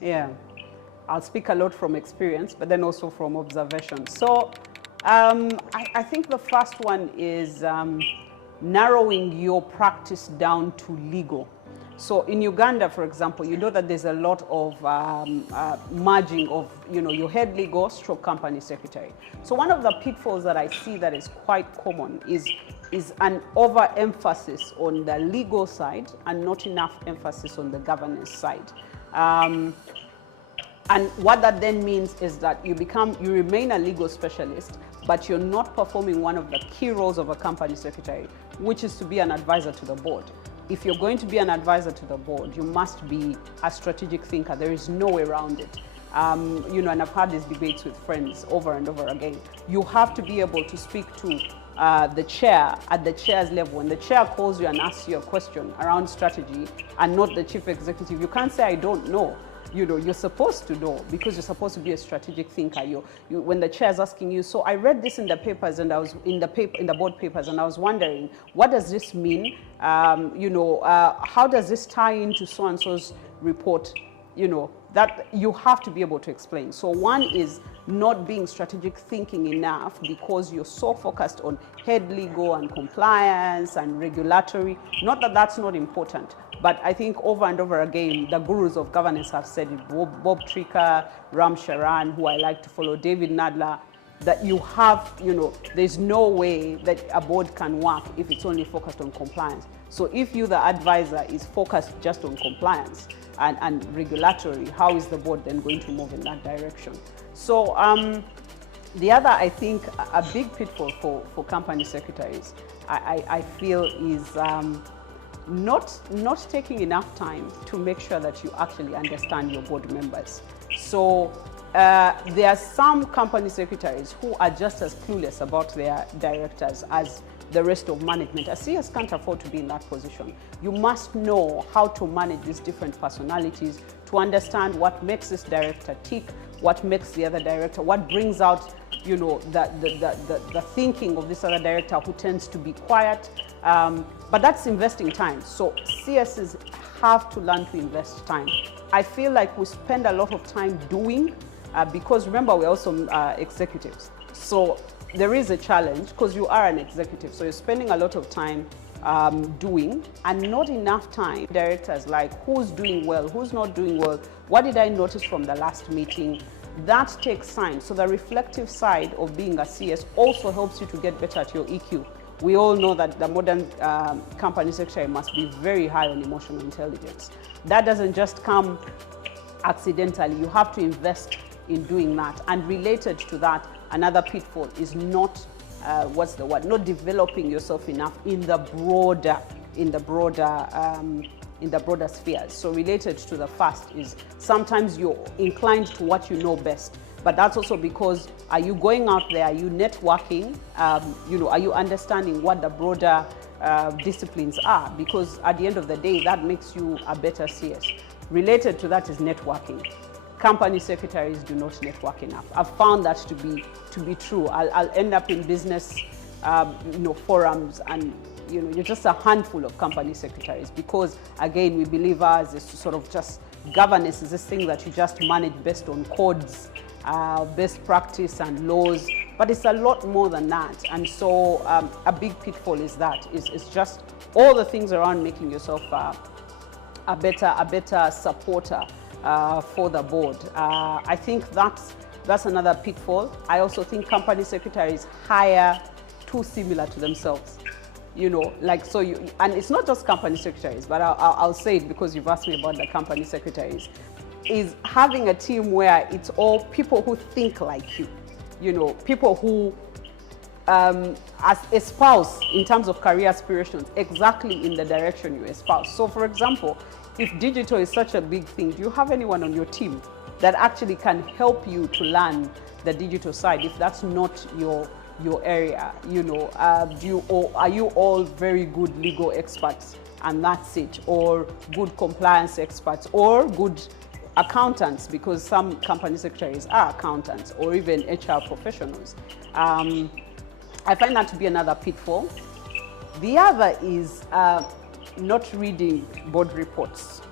Yeah, I'll speak a lot from experience, but then also from observation. So I think the first one is narrowing your practice down to legal. So in Uganda, for example, you know that there's a lot of merging of, your head legal stroke company secretary. So one of the pitfalls that I see that is quite common is an overemphasis on the legal side and not enough emphasis on the governance side. And what that then means is that you remain a legal specialist, but you're not performing one of the key roles of a company secretary, which is to be an advisor to the board. If you're going to be an advisor to the board, you must be a strategic thinker. There is no way around it. And I've had these debates with friends over and over again. You have to be able to speak to the chair at the chair's level. When the chair calls you and asks you a question around strategy and not the chief executive, you can't say, I don't know. You're supposed to know, because you're supposed to be a strategic thinker. When the chair is asking you, so I read this in the papers, and I was in the board papers, and I was wondering, what does this mean? How does this tie into so and so's report? That you have to be able to explain. So one is not being strategic thinking enough because you're so focused on head legal and compliance and regulatory. Not that that's not important, but I think over and over again, the gurus of governance have said it, Bob Tricker, Ram Charan, who I like to follow, David Nadler, that you have, there's no way that a board can work if it's only focused on compliance. So if you, the advisor, is focused just on compliance and regulatory, how is the board then going to move in that direction? So the other, I think, a big pitfall for company secretaries, I feel, is not taking enough time to make sure that you actually understand your board members. So there are some company secretaries who are just as clueless about their directors as the rest of management. A CS can't afford to be in that position. You must know how to manage these different personalities to understand what makes this director tick, what makes the other director, what brings out, the thinking of this other director who tends to be quiet. But that's investing time. So CSs have to learn to invest time. I feel like we spend a lot of time doing, because remember, we're also executives. So there is a challenge because you are an executive. So you're spending a lot of time doing and not enough time. Directors like who's doing well, who's not doing well, what did I notice from the last meeting? That takes time. So the reflective side of being a CS also helps you to get better at your EQ. We all know that the modern company secretary must be very high on emotional intelligence. That doesn't just come accidentally. You have to invest in doing that. And related to that, another pitfall is not, not developing yourself enough in the broader spheres. So related to the first is sometimes you're inclined to what you know best. But that's also because, are you going out there, are you networking, are you understanding what the broader disciplines are? Because at the end of the day, that makes you a better CS. Related to that is networking. Company secretaries do not network enough. I've found that to be true. I'll end up in business forums, and you're just a handful of company secretaries, because again, we believe ours is to sort of just governance is this thing that you just manage based on codes, best practice and laws, but it's a lot more than that. And so a big pitfall is just all the things around making yourself a better supporter for the board. I think that's another pitfall. I also think company secretaries hire too similar to themselves. And it's not just company secretaries, but I'll say it because you've asked me about the company secretaries, is having a team where it's all people who think like you, people who espouse in terms of career aspirations exactly in the direction you espouse. So for example, if digital is such a big thing, do you have anyone on your team that actually can help you to learn the digital side if that's not your area? Are you all very good legal experts and that's it, or good compliance experts, or good accountants, because some company secretaries are accountants, or even HR professionals? I find that to be another pitfall. The other is not reading board reports.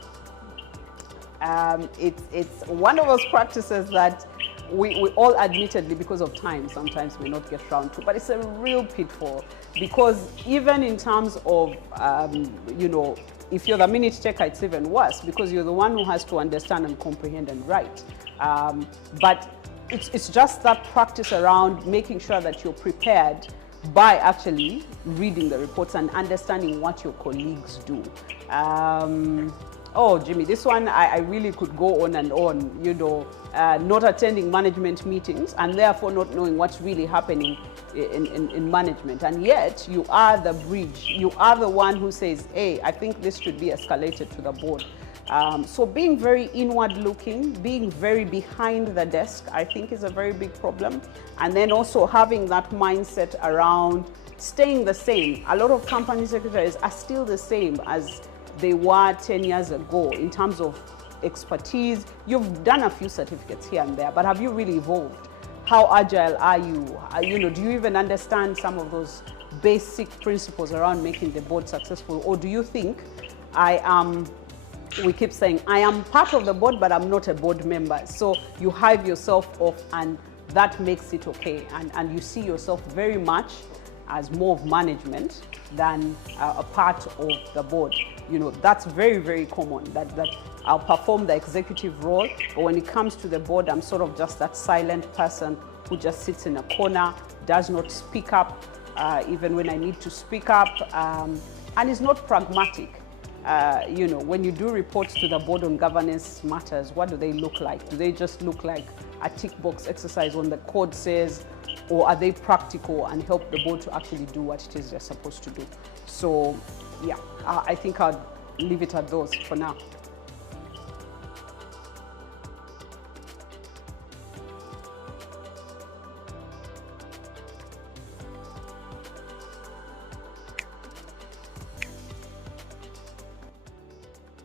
It's one of those practices that we all admittedly, because of time, sometimes may not get round to, but it's a real pitfall, because even in terms of, you know, if you're the minute taker, it's even worse, because you're the one who has to understand and comprehend and write. But it's just that practice around making sure that you're prepared by actually reading the reports and understanding what your colleagues do. Oh, Jimmy, this one I really could go on and on, you know, not attending management meetings and therefore not knowing what's really happening in management. And yet you are the bridge. You are the one who says, hey, I think this should be escalated to the board. So being very inward looking, being very behind the desk, I think is a very big problem. And then also having that mindset around staying the same. A lot of company secretaries are still the same as they were 10 years ago in terms of expertise. You've done a few certificates here and there, but have you really evolved? How agile are you? You know, do you even understand some of those basic principles around making the board successful? Or do you think we keep saying, I am part of the board, but I'm not a board member. So you hive yourself off and that makes it okay. And you see yourself very much as more of management than a part of the board. You know, that's very, very common, that I'll perform the executive role, but when it comes to the board, I'm sort of just that silent person who just sits in a corner, does not speak up, even when I need to speak up, and is not pragmatic. You know, when you do reports to the board on governance matters, what do they look like? Do they just look like a tick box exercise when the code says, or are they practical and help the board to actually do what it is they're supposed to do? So, yeah, I think I'll leave it at those for now.